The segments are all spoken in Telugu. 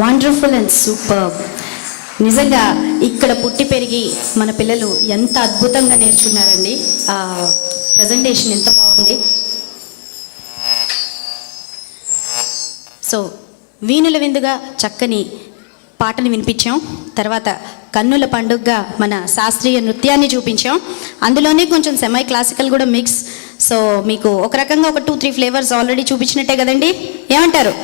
Wonderful and super. నిజంగా ఇక్కడ పుట్టి పెరిగి మన పిల్లలు ఎంత అద్భుతంగా నేర్చుకున్నారండి. ప్రజెంటేషన్ ఎంత బాగుంది. సో వీణుల విందుగా చక్కని పాటలు వినిపించాం. తర్వాత కన్నుల పండుగగా మన శాస్త్రీయ నృత్యాన్ని చూపించాం. అందులోనే కొంచెం సెమై క్లాసికల్ కూడా మిక్స్. సో మీకు ఒక రకంగా ఒక 2-3 ఫ్లేవర్స్ ఆల్రెడీ చూపించినట్టే కదండి, ఏమంటారు?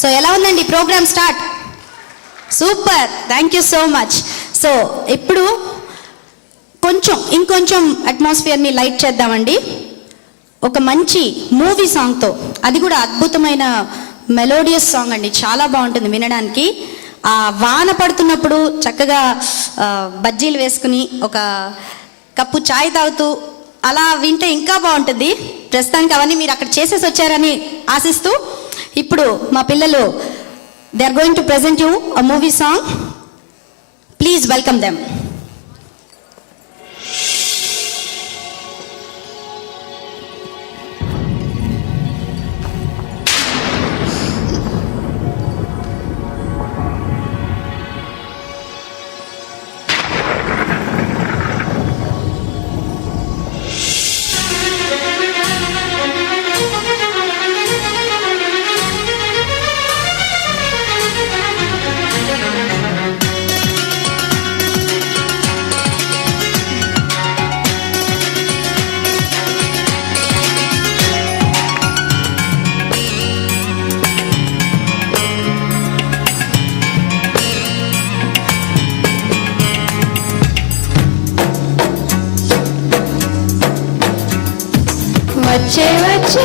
సో ఎలా ఉందండి program start? Super, thank you so much. So ఇప్పుడు ఇంకొంచెం అట్మాస్ఫియర్ని లైట్ చేద్దామండి. ఒక మంచి మూవీ సాంగ్తో, అది కూడా అద్భుతమైన మెలోడియస్ సాంగ్ అండి, చాలా బాగుంటుంది వినడానికి. ఆ వాన పడుతున్నప్పుడు చక్కగా బజ్జీలు వేసుకుని ఒక కప్పు చాయ్ తాగుతూ అలా వింటే ఇంకా బాగుంటుంది. ప్రస్తుతానికి అవన్నీ మీరు అక్కడ చేసేసి వచ్చారని ఆశిస్తూ ఇప్పుడు మా పిల్లలు they are going to present you a movie song. Please welcome them. వచ్చే వచ్చే